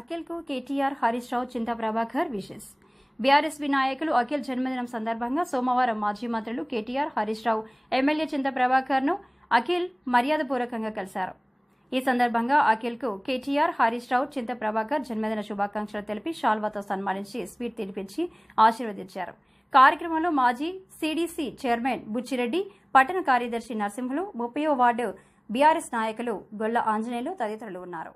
అఖిల్కు KTR, Harish Rao, Chinta Prabhakar wishes. BRSP నాయకులు అఖిల్ జన్మదినం సందర్భంగా సోమవారం మాజీ మంత్రులు కేటీఆర్, హరీష్ రావు, ఎమ్మెల్యే చింతా ప్రభాకర్ను అఖిల్ మర్యాదపూర్వకంగా కలిశారు. ఈ సందర్భంగా అఖిల్కు కేటీఆర్, హరీష్ రావు, చింతా ప్రభాకర్ జన్మదిన శుభాకాంక్షలు తెలిపి షాల్వాతో సన్మానించి స్వీట్ తినిపించి ఆశీర్వదించారు. కార్యక్రమంలో మాజీ సీడీసీ చైర్మన్ బుచ్చిరెడ్డి, పట్టణ కార్యదర్శి నరసింహులు, 30వ వార్డు బీఆర్ఎస్ నాయకులు గొల్ల ఆంజనేయులు తదితరులు ఉన్నారు.